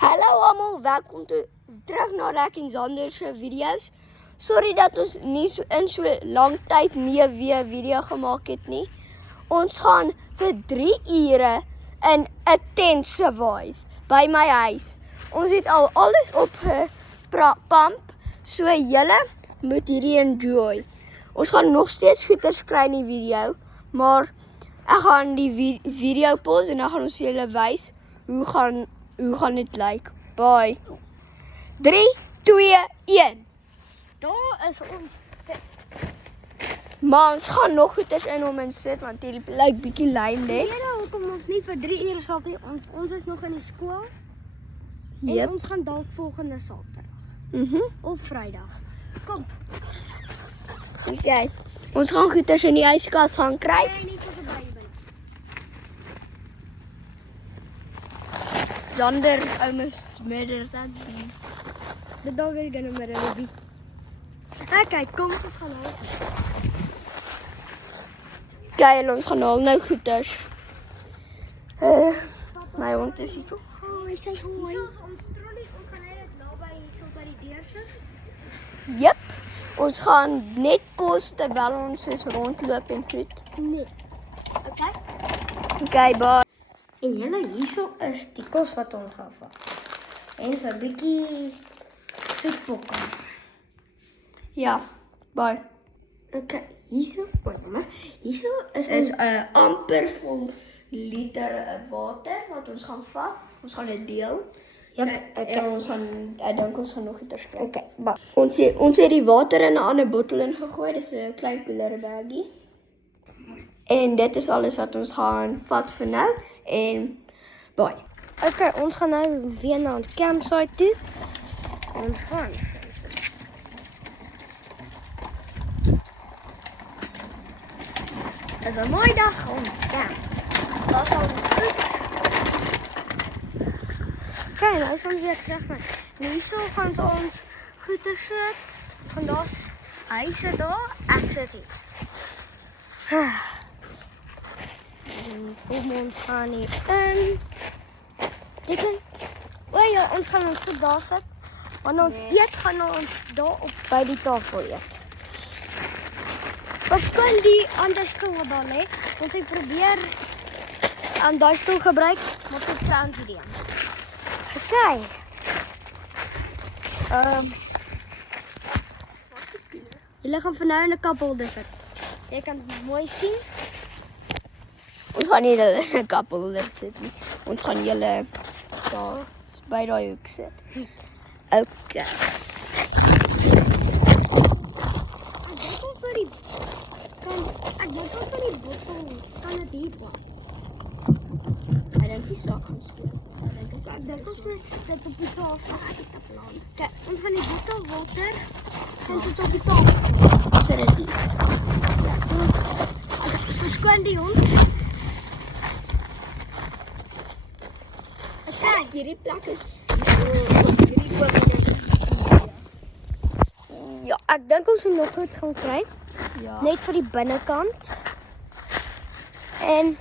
Hallo allemaal, welkom terug naar Lekking Zander se video's. Sorry dat ons nie in so lang tyd nie weer video gemaak het nie. Ons gaan vir 3 ure in 'n tent survive by my huis. Ons het al alles opgepump, so julle moet hierdie enjoy. Ons gaan nog steeds goeders kry in die video, maar ek gaan die video pause en dan gaan ons vir julle wys hoe gaan dit lyk. Bye. 3, 2, 1. Daar is ons. Maar ons gaan nog goeders in hom insit, want die lyk bietjie lyn net. Nee, hoekom ons nie vir 3 ure sal nie. Ons is nog in die skool. Yep. En ons gaan dalk volgende Saterdag. Of Vrydag. Kom. Okay. Ons gaan goeders in die yskas gaan kry. Nee, nie so verby binne. Zander almost murdered that. The dog is gonna murder me. Okay, kom ons gaan haal. Okay, ons gaan haal nou goeders. My hond is hier. Hoi, sê hoi. Hier is ons trollie. Ons gaan net naby hierso by die deur sit. Jep. Ons gaan net pos terwyl ons soos rondloop en goed. Nee. Okay. Okay, bye. En julle hierso is die kos wat ons gaan vat. En so 'n bietjie soetpokke. Ja, bye. Okay, hierso is Is 'n amper vol liter water wat ons gaan vat. Ons gaan dit deel. Ja, En ons gaan, ek dink ons gaan nog iets kry. Okay, maar Ons het die water in 'n ander bottel ingegooi. Dis 'n klein koelere baggie. En dit is alles wat ons gaan vat vir nou. En bye. okay, ons gaan nou weer na ons campsite toe. Ons gaan. Dit is 'n mooi dag om camp. Daar sal goed. Okay, nou is ons weer terug met. Hierso gaan ons goeie sit. Van daar's huise daar. Ek sit hier. En kom ons gaan hier in. Ja, ons gaan ons goed daar sit. Wanneer ons eet, gaan ons daar op by die tafel eet. Verskil die ander stoel dan, hè? Ons het probeer aan daai stoel gebruik, maar dit staan hier dan. Okay. Julle gaan vir nou in 'n kappel sit. Jy kan mooi sien. Ons gaan nie in 'n kappel sit nie. Ons gaan julle daar by daai hoek sit. Okay. Ek dink ons by die bottel kan dit hier pas. Ek dink die sak gaan skeur. Ek dink ons moet dit op die tafel plan. Kyk, ons gaan die bottel water gaan sit op die tafel. Ons sit dit hier. Verskoon die hond. Kyk, hierdie plek is hierdie oop en dit is hier. Ja, ek dink ons moet nog goed gaan kry. Ja. Net vir die binnekant. En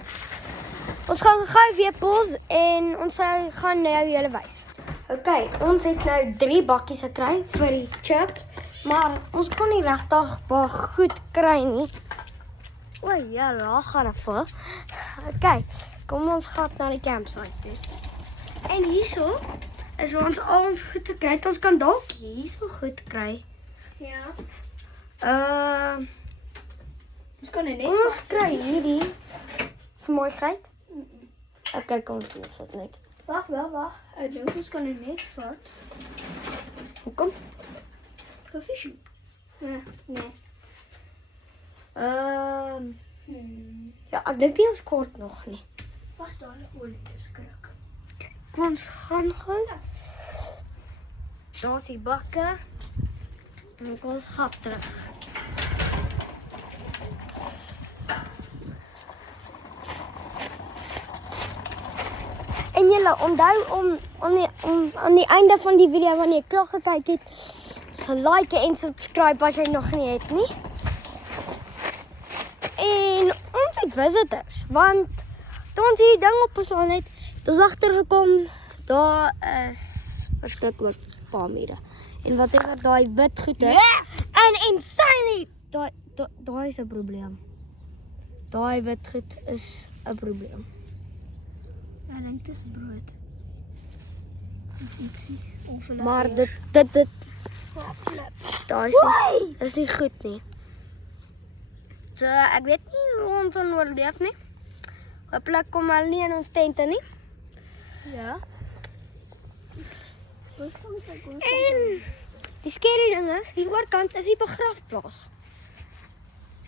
ons gaan gou weer pos en ons gaan nou julle wys. Okay, ons het nou 3 bakkies gekry vir die chips, maar ons kon nie regtig baie goed kry nie. O ja, daar gaan dit vol. Okay, kom ons gaan na die campsite toe. En hierso is ons al ons goed gekry het. Ons kan dalk hierso goed kry. Ja. Ons kan net ons kry hierdie. Is mooi kyk. Okay, kom ons doen dit net. Wag. Ek dink ons kan dit net vat. Hoekom? Vir visie. Nee. Ja, ek dink nie ons kort nog nie. Was daar 'n olieskrik? Kom ons gaan gou. Daar's die bakke. En kom ons gaan terug. En julle onthou om aan die einde van die video wanneer jy klaar gekyk het, like en subscribe as jy nog nie het nie. En ons het visitors, want toe ons hierdie ding opgeslaan het, het ons agtergekom Daar is verskriklik paar mure. En wat is daai wit goede? En insanely, daai is 'n probleem. Daai wit goed is 'n probleem. Ek dink dit is brood. Of ietsie. Of Maar dit daai is nie goed nie. So ek weet nie hoe ons gaan oorleef nie. Hopelik kom hulle nie in ons tente nie. Ja. En die scary ding is, hier oorkant is die begrafplaas.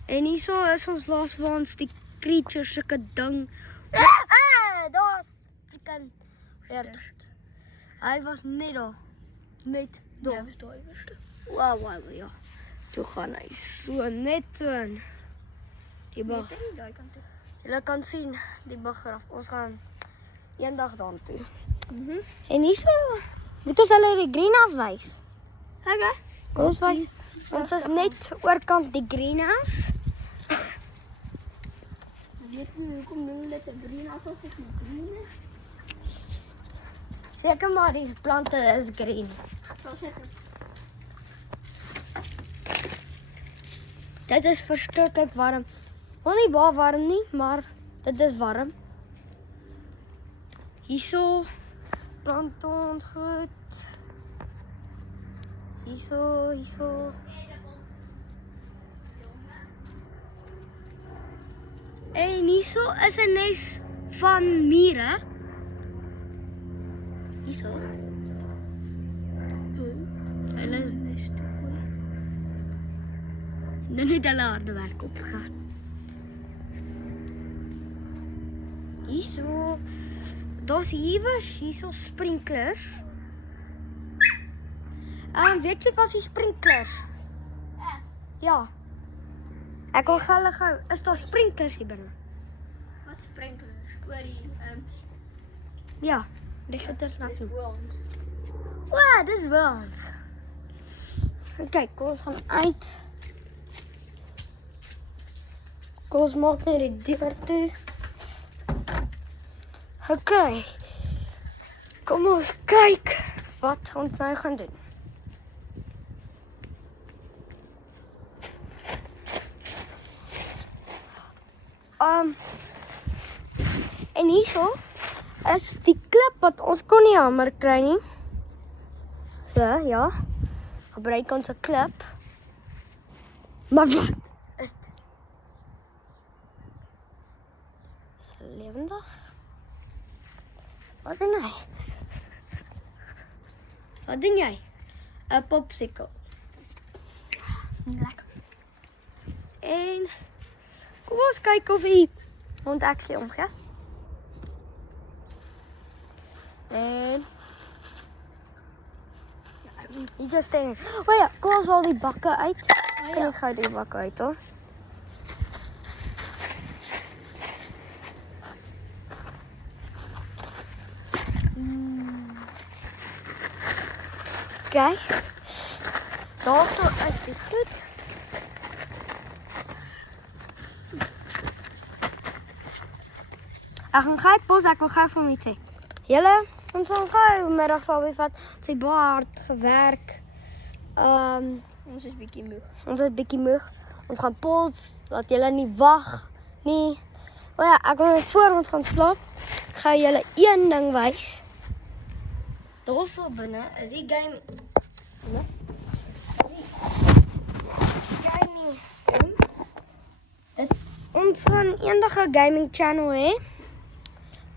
En hierso is ons laas waar ons die creature sulke ding. Daar's freaking Gert. Hy was net daar. Net daar. Ja, was daai eerste. Wow, ja. Toe gaan hy so net so in. Die Daai kant toe. Julle kan sien die begraf. Ons gaan eendag daartoe. Mhm. En hierso moet ons hulle die greenhouse wys. Okay. Kom ons wys. Ons is net oorkant die greenhouse. Ek weet nie hoekom doen hulle dit 'n greenhouse as dit nie groen is. Seker maar die plante is green. Sal seker. Dit is verskriklik warm. Wel nie baie warm nie, maar dit is warm. Hierso plant ons goed. Hierso. En hierso is 'n nes van mure. Hierso. Hulle is nes toe. Dan het hulle harde werk opgegaan. Hierso. Daar's hierso sprinklers. Weet jy wat die sprinklers? Ja. Ek wil gou. Is daar sprinklers hier binne? Wat sprinklers? Oor die Ja, die gitter na toe. woons. Wow, dis woons. Kyk, kom ons gaan uit. Kom ons maak net die deur toe. Okay. Kom ons kyk wat ons nou gaan doen. En hierso is die klip wat ons kon nie hamer kry nie. So, ja. Gebruik ons 'n klip. Maar wat is dit? Is dit lewendig? Wat doen hy? Wat doen jy? 'n popsicle. Lekker. En kom ons kyk of hy hond actually omgee. En jy just denk. O ja, kom ons haal die bakke uit. Kan jy gou die bakke uit hoor? Kyk. Daarso is dit goed. Ek gaan gou pos, ek wil gou vir hom iets sê. Julle, ons gaan gou middag sal vat. Sy baie hard gewerk. Ons is bietjie moeg. Ons is bietjie moeg. Ons gaan pos, laat julle nie wag nie. O ja, ek wil voor ons gaan slaap, gou julle een ding wys. Daarso binne is die game. Nee. Gaming. Ons gaan eendag 'n gaming channel hê.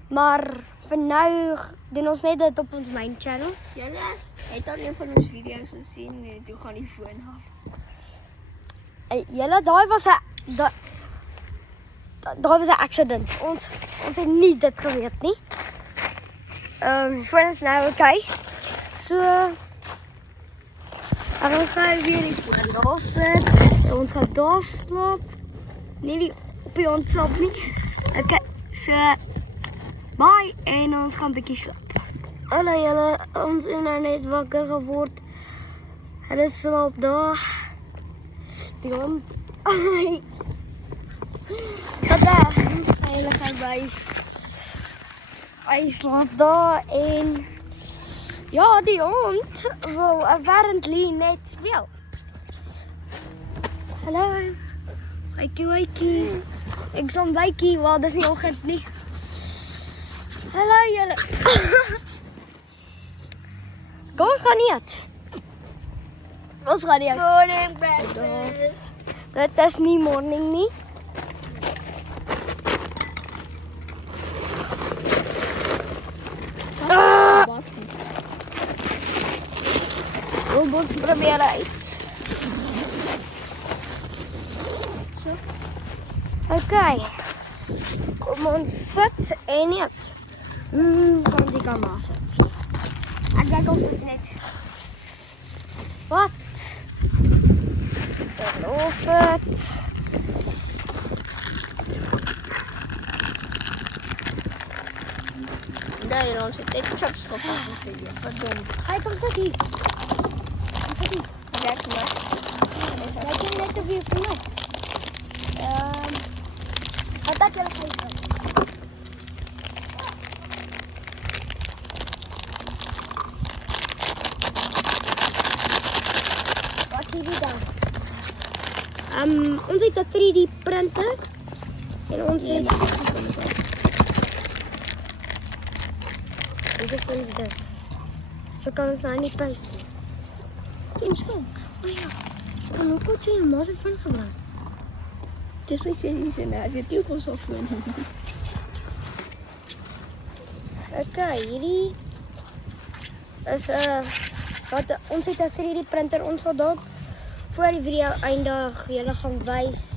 Maar vir nou doen ons net dit op ons main channel. Julle het al een van ons video's gesien en toe gaan die foon af. Julle, daai was 'n accident. Ons het nie dit geweet nie. Foon is nou okay. So ek gaan gou weer die foon daar sit. Ons gaan daar slaap. Nie die op die ons slaap nie. Okay, so bye en ons gaan bietjie slaap. Hallo julle, ons is nou net wakker geword. Hulle slaap daar. Die hond. Wat daar? Hulle gaan wys. Hy slaap daar en Ja, die hond wil apparently net speel. Hallo. Wykie. Ek sal wykie, wel dis nie oggend nie. Hallo julle. Kom ons gaan eet. Ons gaan eet. Morning breakfast. Dit is nie morning nie. Ons probeer uit. Okay. Kom ons sit en eet. Gaan die kamera sit. Ek dink ons moet net Wat? Dan los het. nee, ons het net chips gepak vir jou. Verdom. Hy kom sit hier. Kom sit hier. Ek maar. Jy kan net op jou vriend. Wat het jy gekyk? Wat sien jy dan? Ons het 'n 3D printer en ons het Dis ons dit. So kan ons nou nie pys doen. Ons kan. O ja. Kan ook wat jy maar se van gebruik. Dis my sussie se naam. Jy het ons al voor. Okay, hierdie is wat ons het 'n 3D printer. Ons sal dalk voor die video eindig julle gaan wys.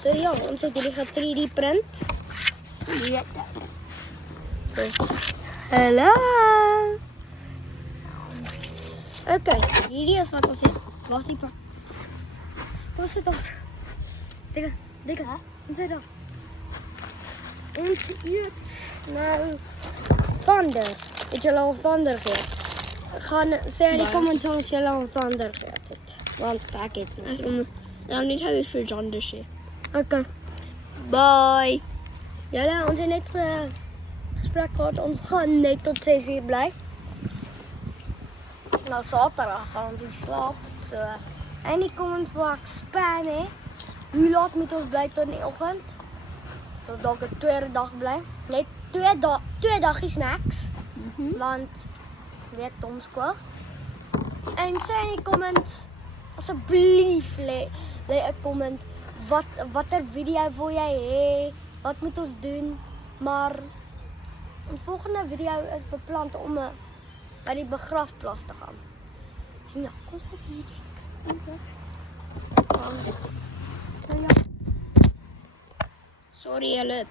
So ja, ons het hierdie 3D print. Ja. Hallo. Okay, hierdie is wat ons het. Waar is die pak? Kom sit af. Dikke. Ons sit af. Ons eet nou Thunder. Het julle al Thunder geëet? Gaan sê in die kommentaar as julle al Thunder geëet het. Want ek het nie. Nou niet heb ik voor John dus. Okay. Bye. Julle, ons het net gesprek gehad. Ons gaan net tot 6:00 bly. Nou Saterdag gaan ons hier slaap. So en die comments waar ek spam hè. Hoe laat moet ons bly tot in die oggend? Tot dalk 'n tweede dag bly. Net 2 dagies max. Want weet Tom skool. En sê in die comments asseblief lê 'n comment watter video wil jy hê? Wat moet ons doen? Maar ons volgende video is beplan om by die begrafplaas te gaan. En ja, kom sit hier. So ja. Sorry julle.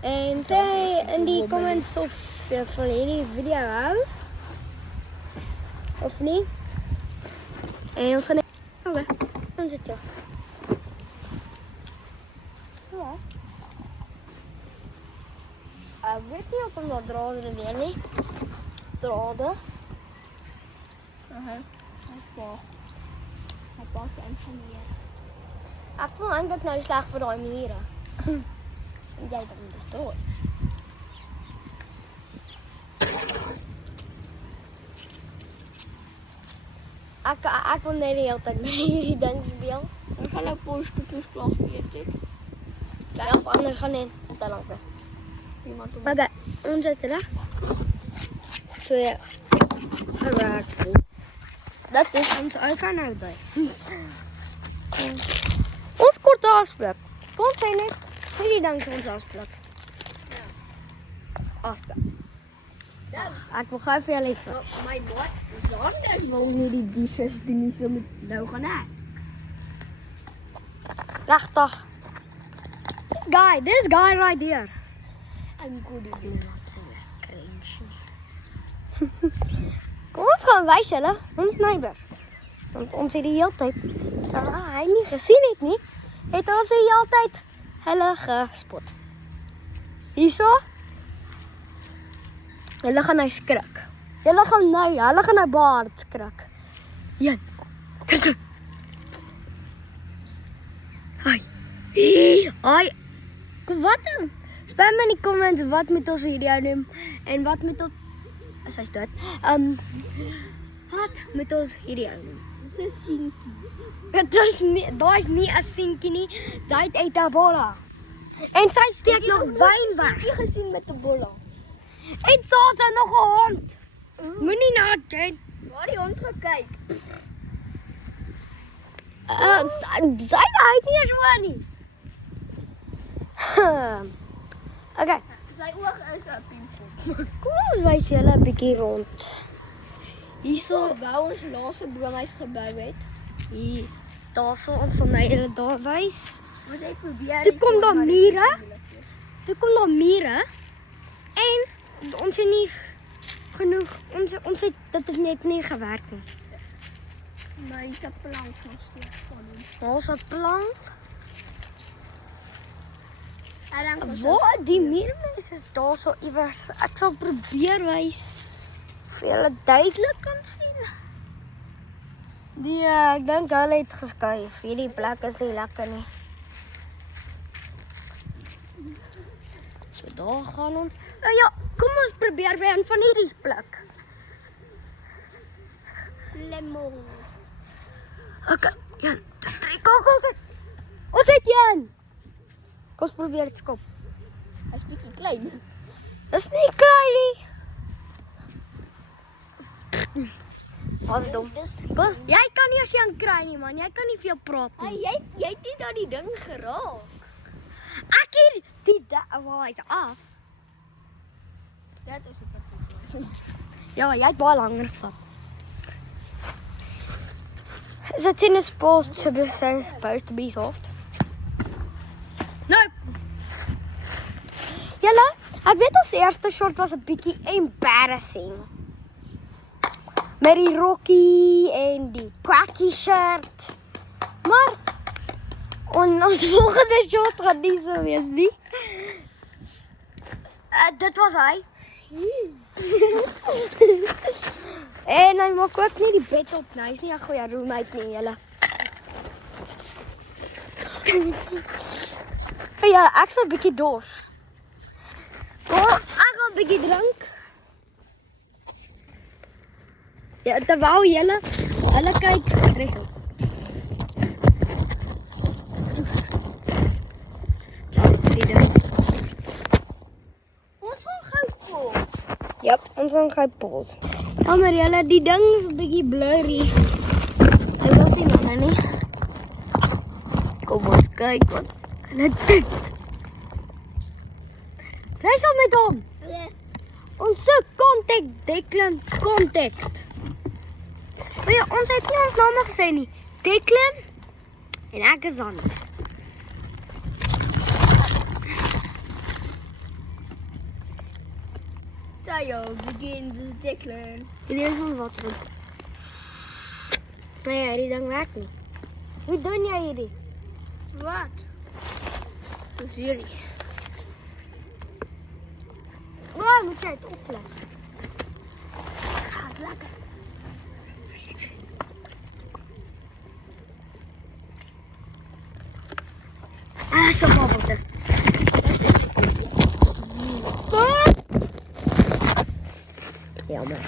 En sê in die comments of jy van hierdie video hou. Of nie. En ons gaan okay, dan sit jy. So. Ek weet nie of ons drade leer nie. Drade. Ek was ingenieur. Ek voel eintlik nou sleg vir daai mure. En jy dan destrooi. Ek wil net die hele tyd met hierdie ding speel. Dan gaan ek postkutels slag weet ek. Ja, anders gaan net te lank wees. Iemand om. Okay, ons het reg. So ja. Alright. Dat is ons iPhone nou by. Ons kort afspraak. Kom sê net hierdie ding is ons afspraak. Ja. Afspraak. Ek wil gou vir julle iets sê. My maat Sander wil nie die dishes doen nie, so moet nou gaan ek. Regtig. This guy right here. I'm good at doing that so is cringe. Kom ons gaan wys julle, ons neighbors. Want ons het die hele tyd, terwyl hy nie gesien het nie, het ons die hele tyd hulle gespot. Hierso. Hulle gaan nou skrik. Hulle gaan nou baard skrik. Een. Hi. Hi. Kom wat dan? Spam in die comments wat met ons video doen en wat met ons is hy dood. Wat met ons video doen. Dis 'n seentjie. Daar is nie 'n seentjie nie. Daai het Etabola. En sy steek nog wyn weg. Ek het gesien met 'n bolla. En soos nog 'n hond. Moenie na dit. Waar die hond gekyk. Sy het nie eens hoor nie. Okay, Sy oog is 'n pimpel. kom ons wys julle 'n bietjie rond. Hierso wou ons laaste boomhuis gebou het. Hier, daarso ons sal nou julle daar wys. Ons het probeer. Toe kom daar mure. Toe kom daar mure. En ons het nie genoeg. Ons het dit net nie gewerk nie. Maar hier's 'n plank nog steeds van ons. Daar's 'n plank. En dan Waar die muurmense is daarso iewers. Ek sal probeer wys vir julle duidelik kan sien. Ek dink hulle het geskuif. Hierdie plek is nie lekker nie. So daar gaan ons. Ja, kom ons probeer weer een van hierdie plek. lemon. Okay, 1, 2, 3, kom. Ons het een. Kom ons probeer dit skop. Hy's bietjie klein. Dis nie klein nie. Wat dom. Kom, jy kan nie as jy aan kry nie man. Jy kan nie veel praat Hey, nie. jy het nie daai ding geraak. Ek hier die waar hy's af. Dit is 'n patroon. Ja, jy het baie langer gevat. Is it tennis balls supposed to be soft? No. Julle, ek weet ons eerste shot was 'n bietjie embarrassing. Met die rokkie en die quacky shirt. Maar ons volgende shot gaan nie so wees nie. Dit was hy. En hy maak ook nie die bed op nie. Hy's nie 'n goeie roommate nie, julle. Ja, ek sal 'n bietjie dors. Kom, ek gaan 'n bietjie drink. Ja, terwyl julle kyk resop. Ons gaan gou kom. Ja, ons gaan gou pause. Ja, maar julle, die ding is 'n bietjie blurry. Ek wil sien maar nie. Kom ons kyk wat hulle doen. Reis op met hom. Ons soek contact, Declan, contact. Maar ja, ons het nie ons name gesê nie. Declan en ek is Sander. Tayo begins Declan. Hierdie is ons wat doen. Nee, hierdie ding werk nie. Hoe doen jy hierdie? Wat? Dis hierdie. Waar moet jy dit opleg? Lekker. So babbelde. Jammer.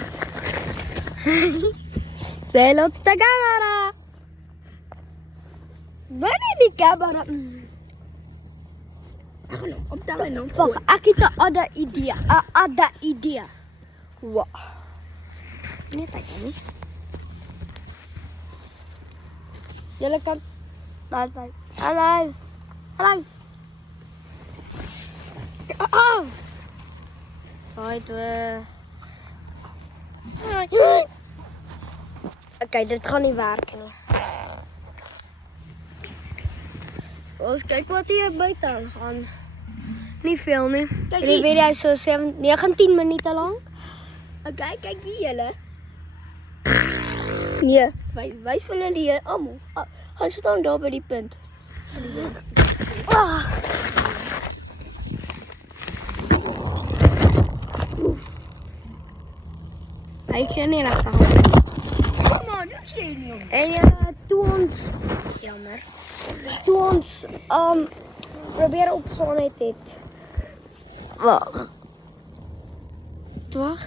Say hello to the camera. Wanneer die camera? Op daai nog. Wag, ek het 'n ander idee. Wow. Net ek nie. Julle kan daar staan. Hallo. Hallo. Haai toe. Okay, dit gaan nie werk nie. Ons kyk wat hier buite aan. Nie veel nie. Kyk Die hier. video is so 19 minute lank. Okay, kyk hier julle. Nee. Wys vir hulle hier almal. Gaan staan daar by die punt. Ah. Hy kan nie regtig hou. Kom maar, dis jy nie om. En ja, toe ons jammer. Toe ons probeer opstaan het. Wag. Wag.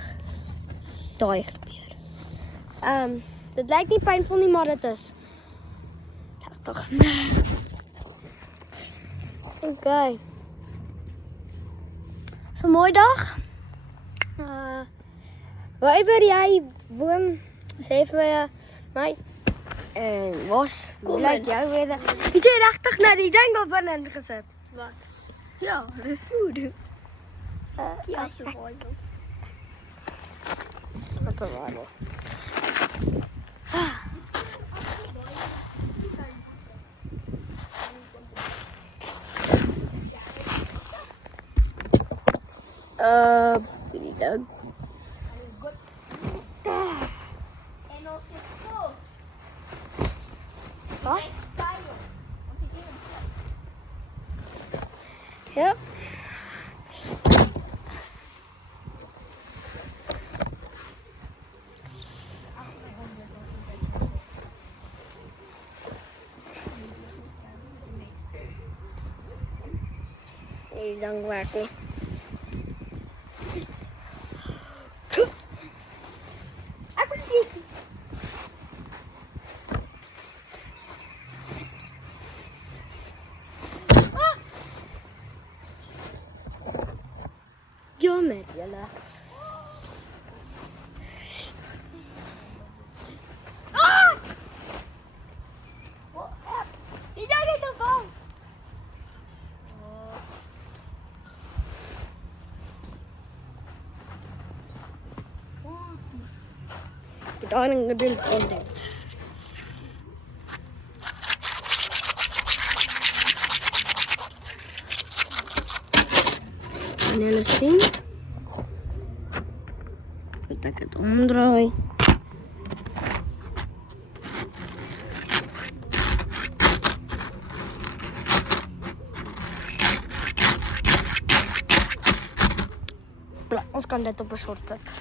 Daai gebeur. Dit lyk nie pynvol nie, maar dit is. Tog. Okay. So 'n mooi dag. Waar jy woon, sê vir my en was, hoe lyk jou weer? Het jy regtig na die ding daar binne gesit? Wat? Ja, dis food. Ja, survival. Dis not survival. Die ding. En ons is vol. Wat? Ja. Die ding werk nie. Ek moet dit. Jammer, julle. Die ding het geval. Gedaan en gedoen content. En hulle sien. Dat ek het omdraai. Ons kan dit op 'n short sit.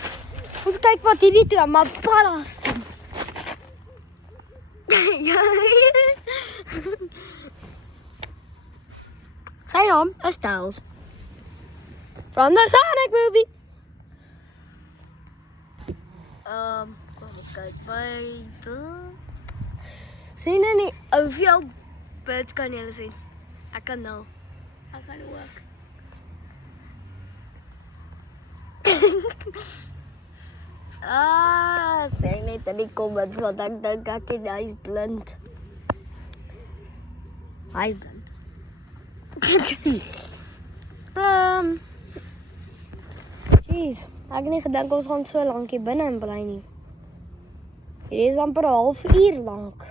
Ons kyk wat hierdie toe maar ballas doen. Ja. Sy naam is Tails. From the Sonic movie. Kom ons kyk buite. Sien nou nie hoeveel birds kan julle sien? Ek kan nou. Ek kan ook. Sê net in die comments wat ek dink ek en hy is blind. Hy is blind. Jeez, ek het nie gedink ons gaan so lank hier binne in bly nie. Hier is amper 'n halfuur lank.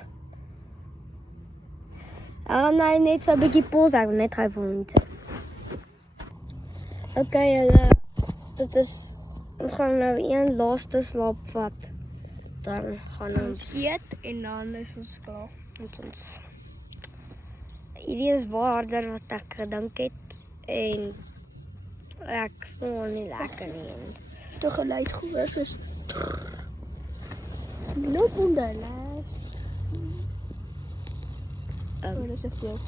Ek gaan nou net so 'n bietjie pause, ek wil net gou vir hom sê. Okay, dit is ons gaan nou een laaste slaap vat. Dan gaan ons Eet en dan is ons klaar. ons hierdie is baie harder wat ek gedink het en ek voel hom nie lekker nie. Te geluid gewees is. Loop onder las. Dat is veel.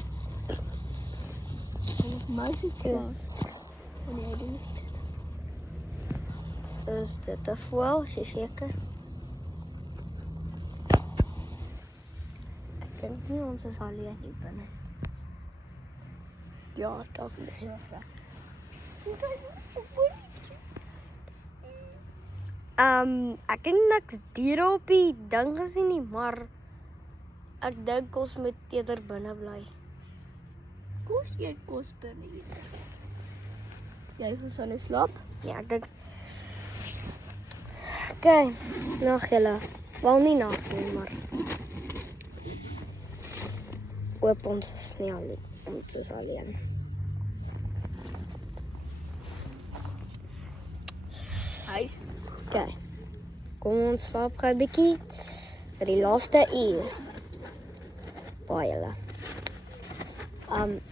Maar is het vast? Wanneer doen Is dit te veel? Is jy seker? Ek dink nie ons is alleen hier binne. Ja, dat is heel graag. Ek het niks diere op die ding gesien nie, maar ek dink ons moet eerder binne bly. Kos jy kos binne eet. Jy gaan so net slaap. Ja, ek dink. Okay, nag julle. Wel nie nag nie, maar hoop ons is nie alleen. Ons is alleen. Huis. Okay. Kom ons slaap gou 'n bietjie vir die laaste uur. Baie julle.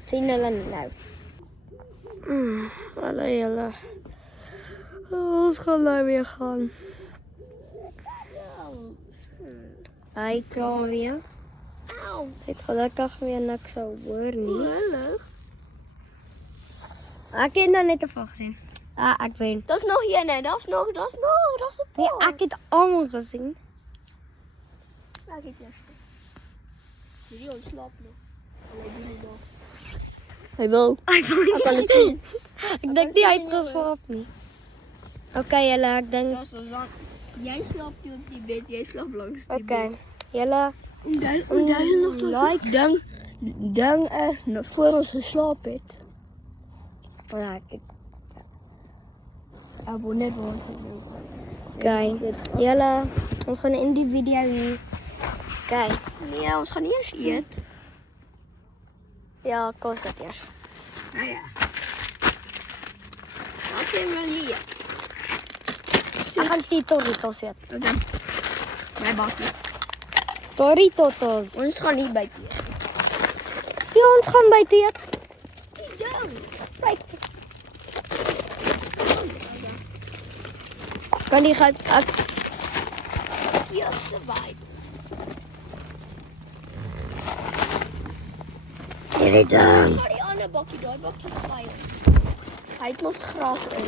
Sien hulle nou. Hallo julle. Ons gaan nou weer gaan. Hy klaar weer. Sy het gelukkig weer niks sou hoor nie. Hallo. Ek het nou net 'n van gesien. Ah, ek wen. Daar's nog een en daar's 'n Nee, paar. ek het almal gesien. Ek het eers. Hierdie ons slaap nog. En hy doen nie nog. Hy wil. Ek kan dit doen. Ek dink nie hy het geslaap nie. Okay, julle, ek dink Ja, solank jy slaap nie op die bed, jy slaap langs die okay. bed. Julle Onthou nog tot like ding voor ons geslaap het. ja, ek het Abonneer vir ons. okay. Julle, ons gaan in die video hier. Okay. Nee, ons gaan eers eet. Ja, kos dit eers. Nou ja. Wat sê wil jy eet? Ek gaan die Doritos eet. Okay. My bakkie. Doritos. Ons gaan nie byt eet. Ja, ons gaan buite eet. Ja. Buite. Kan nie gaan ek Eerste byt. dit dan. Maar die ander bakkie, daai bakkie is vuil. Hy het mos gras in.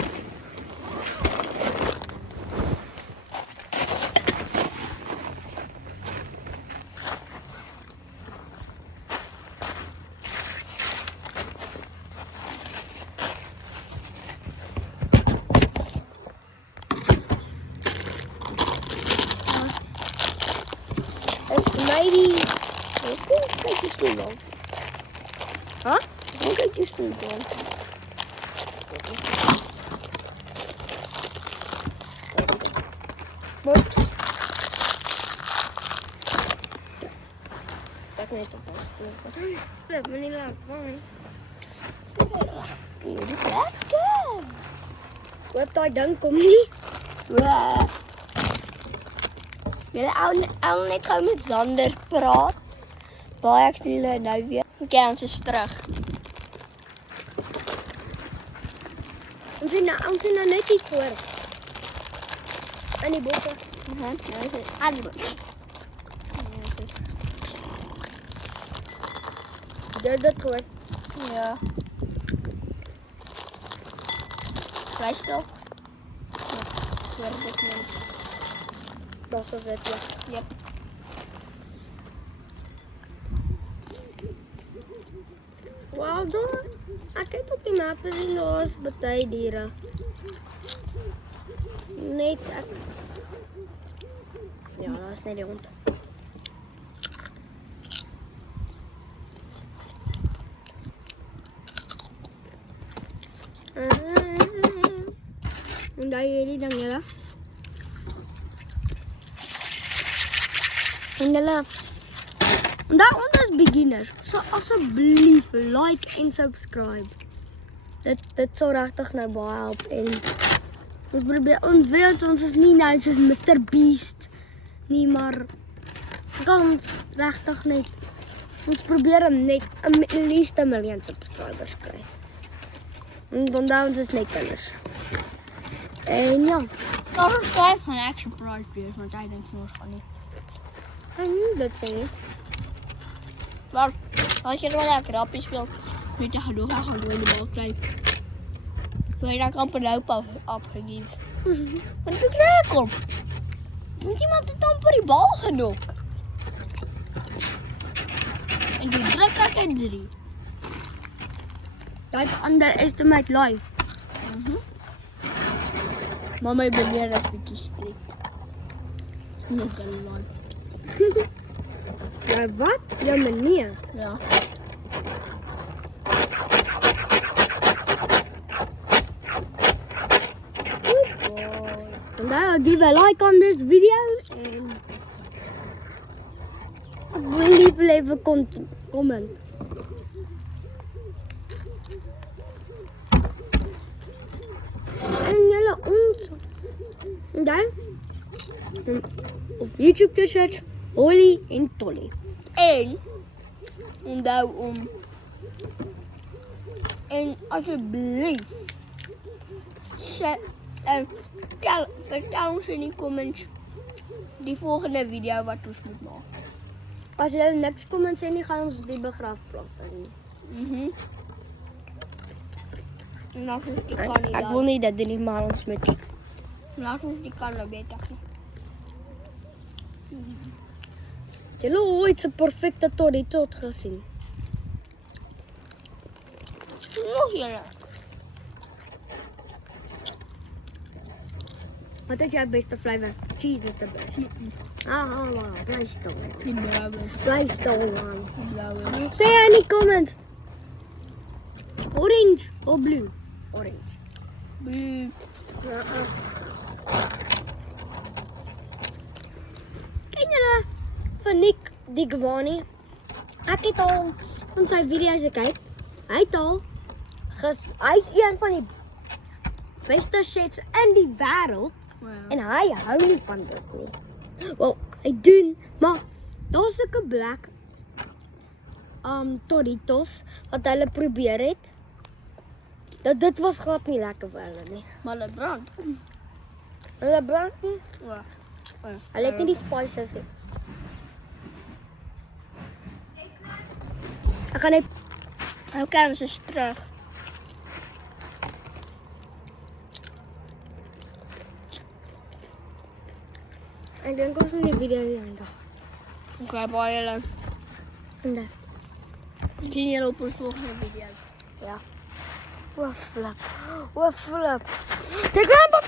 Is maybe Kyk die stoel dan. Huh? Kyk die stoel dan. Oops. Dat net op ons. Flip, maar nie laat man. Hierdie is lekker. Hoop daai ding kom nie. Wow. Julle ou net gou met Sander praat. Baie ek sien julle nou weer. Okay, ons is terug. Ons is nou net hier voor. In die bosse. Nou is dit anders. Dit hoor. Ja. Blijf zo. Ja, dit niet. Dat was het, ja. Yep. Wauw, daar. Ek het op die map gesien daar is baie diere. Net ek. Ja, dat is net die hond. En daar hierdie ding, julle. En julle. Onthou ons is beginners. So asseblief like en subscribe. Dit sal regtig nou baie help en ons probeer ons weet ons is nie nou soos Mr Beast nie, maar ons regtig net ons probeer om net at least 1 miljoen subscribers kry. En onthou ons is net kinders. En ja, Dat is tijd van een extra prize beers, want hij denkt nog gewoon niet. dit sê nie. Maar als je er wel lekker rapjes speelt, weet je genoeg aan gaan doen in de bal krijgen. Wil je daar amper loop afgegeven? Wat doe ik lekker op? Moet iemand het amper die bal genoeg? En die druk ik in 3. Dat underestimate life. Maar mijn beheer is een beetje strikt. Nog een lang. Ja, wat? Ja, meneer. Ja. Now give a like on this video and leave a comment. En jullie ons en dan op YouTube te search Holly en Tolly. En onthou om. En alsjeblieft. Vertel ons in die comments die volgende video wat ons moet maken. Als jullie niks comments sê nie, gaan ons die begraafplaas doen. En dan is die Ek, kan nie. ek wil nie dit doen nie, maar ons moet. Laat ons die kan nou beter nie. Het julle ooit 'n perfekte tot gesien? Nog julle. Wat is jou beste flavor? Cheese is the best. Bly stil. Die blauwe. Bly stil, man. Die blauwe. Say in die comments. Orange or blue? Orange. Blue. Ken julle van Nick die Gwani? Ek het al van sy video's gekyk. Hy het al hy's een van die beste chefs in die wêreld en hy hou nie van dit nie. Wel, hy doen, maar daar's sulke black Doritos wat hulle probeer het. Dat dit was glad nie lekker vir hulle nie. Maar hulle brand. Hulle brand nie. Ja. Hulle het nie die spices nie. Ek gaan net Hou kermis is terug. ek dink ons moet die video hier eindig. Okay, baie leuk. En daar. Sien julle op ons volgende video. Ja. O, flip. Dit gaan pas